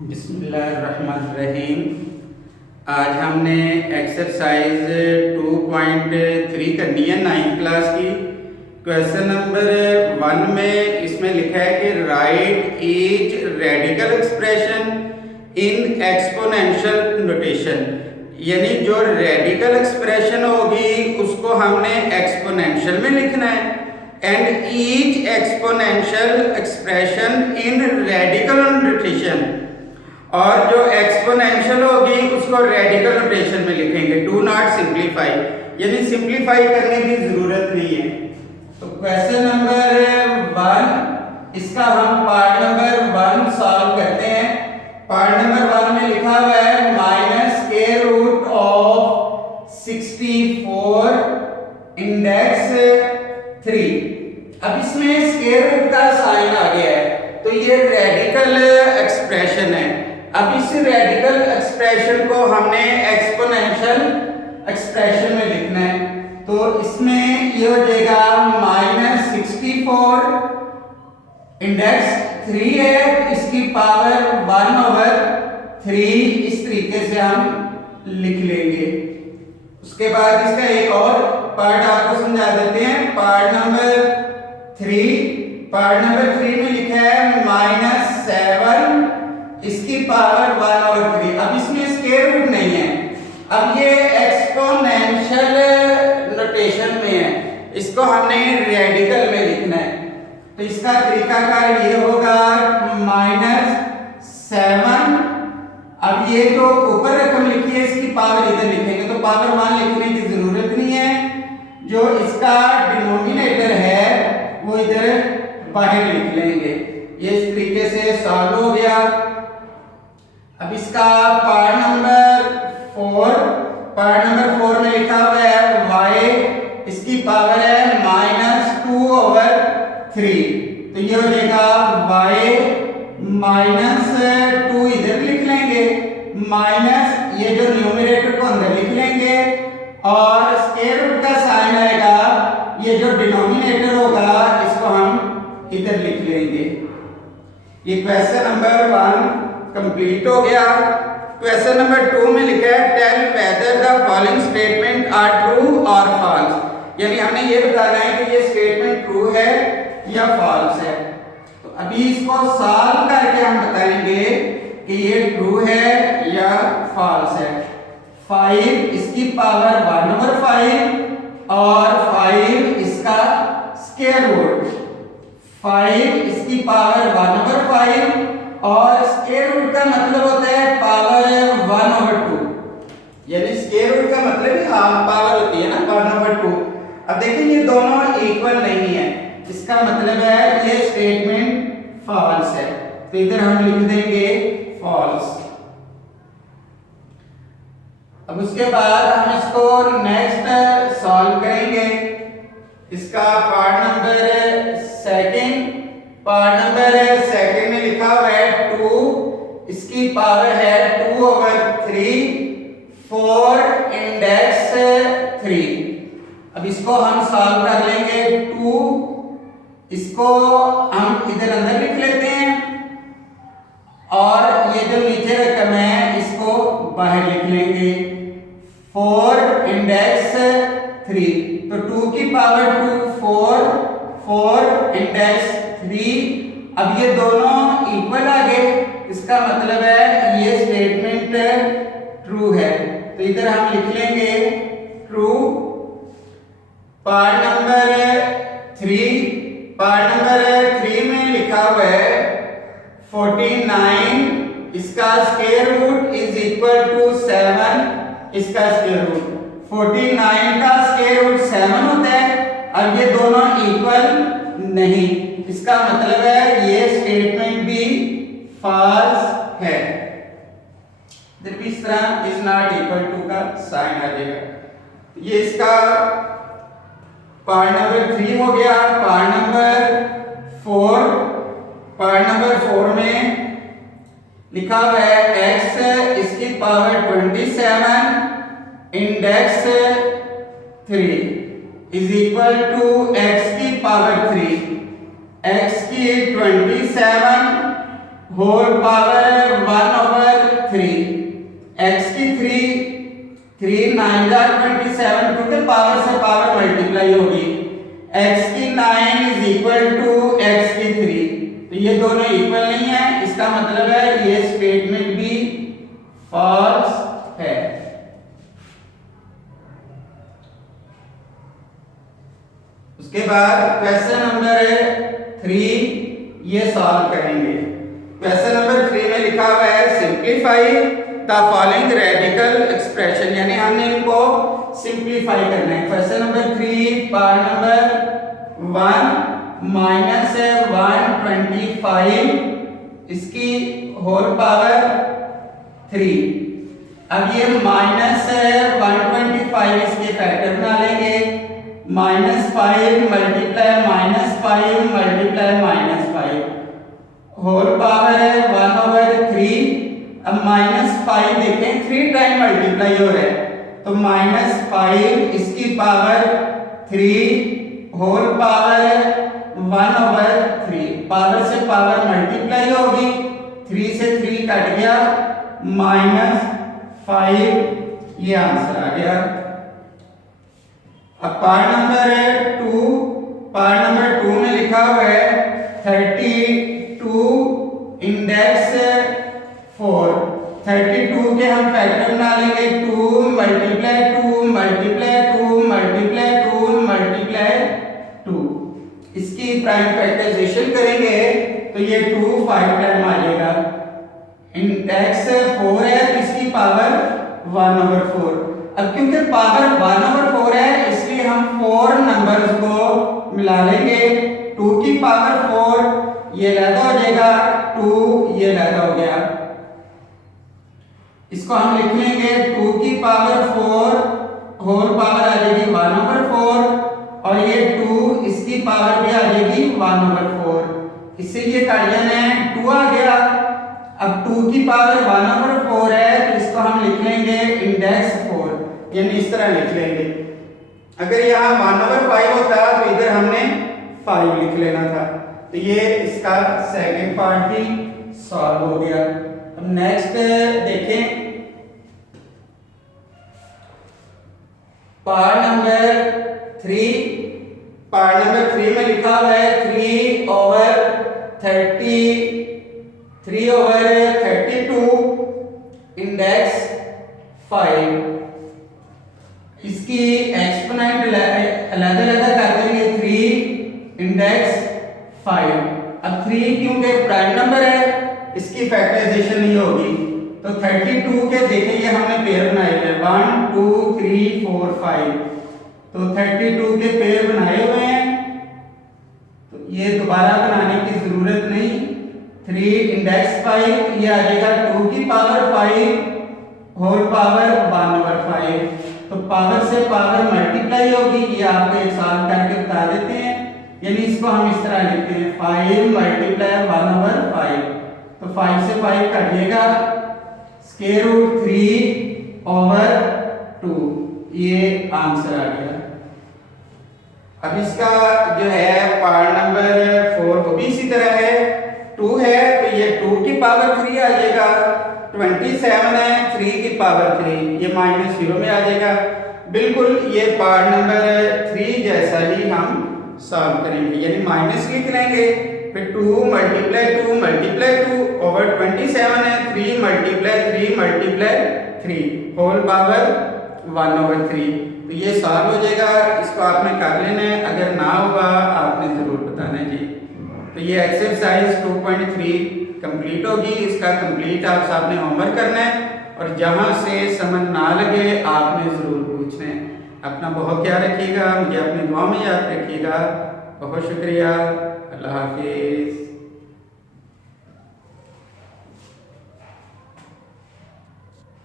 बिस्मिल्लाहिर्रहमानिर्रहीम। आज हमने एक्सरसाइज 2.3 करनी है 9th क्लास की। क्वेश्चन नंबर 1 में इसमें लिखा है कि right each radical expression in exponential notation, यानी जो रेडिकल एक्सप्रेशन होगी उसको हमने एक्सपोनेंशियल में लिखना है। And each exponential expression in radical notation, और जो एक्सपोनेंशियल होगी उसको रेडिकल नोटेशन में लिखेंगे। डू नॉट सिंप्लीफाई, यानी सिंप्लीफाई करने की जरूरत नहीं है। तो क्वेश्चन नंबर 1, इसका हम पार्ट नंबर 1 सॉल्व करते हैं। पार्ट नंबर 1 में लिखा हुआ है -√64 इंडेक्स 3। अब इसमें स्क्वायर रूट का साइन आ गया है, तो ये रेडिकल एक्सप्रेशन है। अब इस रेडिकल एक्सप्रेशन को हमने एक्सपोनेंशियल एक्सप्रेशन में लिखना है। तो इसमें ये हो जाएगा -64 इंडेक्स 3 है, इसकी पावर 1/3 इस तरीके से हम लिख लेंगे। उसके बाद इसका एक और पार्ट आपको समझा देते हैं। पार्ट नंबर 3 में लिखा है -7 इसकी पावर 1/3। अब इसमें स्क्वायर रूट नहीं है, अब ये एक्सपोनेंशियल नोटेशन में है, इसको हमने रेडिकल में लिखना है। तो इसका तरीकाकार ये होगा -7। अब ये जो ऊपर रकम लिखी है इसकी पावर इधर लिखेंगे, तो पावर 1 लिखने की जरूरत नहीं है। जो इसका डिनोमिनेटर है वो इधर बाहर लिख लेंगे। ये इस तरीके से सॉल्व हो गया। अब इसका पार्ट नंबर 4 में लिखा हुआ है y, इसकी पावर है -2/3। तो ये हो जाएगा y -2 इधर लिख लेंगे, माइनस ये जो न्यूमरेटर को अंदर लिख लेंगे, और स्क्वायर रूट का साइन आएगा, ये जो डिनोमिनेटर होगा इसको हम इधर लिख लेंगे। ये क्वेश्चन नंबर 1 कंप्लीट हो गया। क्वेश्चन नंबर 2 में लिखा है tell whether the following statement are true और फॉल्स, यानी हमने ये बताना है कि ये स्टेटमेंट ट्रू है या फॉल्स है। तो अभी इसको सॉल्व करके हम बताएंगे कि ये ट्रू है या फॉल्स है। 5 इसकी पावर 1/5 और 5 इसका स्क्वायर रूट। 5 इसकी पावर 1/5 और स्क्वायर रूट का मतलब होता है पावर 1/2, यानी स्क्वायर रूट का मतलब ही हाफ पावर होती है ना 1/2। अब देखिए ये दोनों इक्वल नहीं है, इसका मतलब है ये स्टेटमेंट फॉल्स है। तो इधर हम लिख देंगे फॉल्स। अब उसके बाद हम इसको नेक्स्ट सॉल्व करेंगे। इसका पार्ट नंबर 2 में लिखा हुआ है 2, इसकी पावर है 2/3 4 इंडेक्स 3। अब इसको हम सॉल्व कर लेंगे। 2 इसको हम इधर अंदर लिख लेते हैं, और ये जो नीचे रकम है इसको बाहर लिख लेंगे। 4 इंडेक्स 3, तो 2 की पावर 2 4 इंडेक्स 3। अब ये दोनों इक्वल आ गए, इसका मतलब है ये स्टेटमेंट ट्रू है। तो इधर हम लिख लेंगे ट्रू। पार्ट नंबर 3 में लिखा हुआ है 49 इसका square root is equal to 7 इसका स्क्वायर रूट। 49 का स्क्वायर रूट 7 होता है। अब ये दोनों इक्वल नहीं, इसका मतलब है ये स्टेटमेंट भी फॉल्स है। जब इस तरह इज नॉट इक्वल टू का साइन आ जाएगा। ये इसका पार्ट नंबर 3 हो गया। पार्ट नंबर 4 में लिखा हुआ है x, इसकी power 27 index 3 is equal to x की पावर 3। x की 27 होल पावर 1/3। x की 3 9 27, क्योंकि पावर से पावर मल्टीप्लाई होगी। x की 9 इज इक्वल टू x की 3, तो ये दोनों इक्वल नहीं है, इसका मतलब है ये स्टेटमेंट भी फॉल्स है। उसके बाद क्वेश्चन नंबर 3 ये सॉल्व करेंगे। क्वेश्चन नंबर 3 में लिखा हुआ है simplify the following radical expression, यानी हमने इनको सिंप्लीफाई करना है। Question number 3 part number 1 minus 125 इसकी होल पावर 3। अब ये माइनस 125 इसके फैक्टर बना लेंगे, -5 मल्टीप्लाई -5 मल्टीप्लाई -5 होल पावर है 1/3। अब -5 देखें 3 टाइम मल्टीप्लाई हो रहा है, तो -5 इसकी पावर 3 होल पावर 1/3। पावर से पावर मल्टीप्लाई होगी, 3 से 3 कट गया, -5 ये आंसर आ गया। अब पार्ट नंबर 2 में लिखा हुआ है 32 इंडेक्स 4। 32 के हम फैक्टर बना लेंगे, 2 मल्टीप्लाई 2 मल्टीप्लाई 2 मल्टीप्लाई 2 मल्टीप्लाई 2। इसकी प्राइम फैक्टराइजेशन करेंगे तो ये 2 5 टाइम आ जाएगा। इंडेक्स 4 है तो इसकी पावर 1/4। अब क्योंकि पावर 1/4 है इसलिए हम 4 नंबर्स को मिला लेंगे। 2 की पावर 4 ये अलग हो जाएगा, 2 ये अलग हो गया। इसको हम लिख लेंगे 2 की पावर 4 होल पावर आ जाएगी 1/4 और ये 2 इसकी पावर भी आ जाएगी 1/4। इससे ये कट जाना है, 2 आ गया। अब 2 की पावर 1/4 है तो इसको हम लिख लेंगे इंडेक्स 4, यानी इस तरह लिख लेंगे। अगर यहाँ 1/5 होता तो इधर हमने 5 लिख लेना था। तो ये इसका सेकंड पार्ट भी सॉल्व हो गया। अब नेक्स्ट देखें पार्ट नंबर 3। पार्ट नंबर 3 में लिखा हुआ है 3/32 इंडेक्स 5। इसकी एक्सपोनेंट अलग अलग कर देंगे, 3 इंडेक्स 5। अब 3 क्योंकि प्राइम नंबर है इसकी फैक्टराइजेशन नहीं होगी, तो 32 के देखेंगे हमने पेयर बनाए हुए 1 2 3 4 5, तो 32 के पेयर बनाए हुए हैं, तो ये दोबारा बनाने की जरूरत नहीं। 3 इंडेक्स 5 ये आ जाएगा 2 की पावर 5 होल पावर 1/5। तो पावर से पावर मल्टीप्लाई होगी, ये आपको एक सॉल्व करके बता देते हैं। यानी इसको हम इस तरह लिखते हैं 5 मल्टीप्लाई 1/5, तो 5 से 5 कटिएगा, स्क्वायर रूट 3/2, ये आंसर आ गया। अब इसका जो है पार्ट नंबर 4 वो भी इसी तरह है। 2 है तो ये 2 की पावर 3 आ जाएगा, 27 है 3 की पावर 3, ये -0 में आ जाएगा। बिल्कुल ये पार्ट नंबर 3 जैसा ही हम सॉल्व करेंगे, यानी माइनस लिख लेंगे, फिर 2 मल्टीप्लाई 2 मल्टीप्लाई 2 ओवर 27 है 3 मल्टीप्लाई 3 मल्टीप्लाई 3 होल पावर 1/3। तो ये सॉल्व हो जाएगा। इसको आपने कर लेना है, अगर ना हुआ आपने जरूर बताना है जी। तो ये एक्सरसाइज 2.3 कंप्लीट होगी। इसका कंप्लीट आप साहब ने होमवर्क करना है और जहां से समझ ना लगे आपने जरूर पूछना है। अपना बहुत ख्याल रखिएगा, मुझे अपनी दुआ में याद रखिएगा। बहुत शुक्रिया, अल्लाह हाफिज़।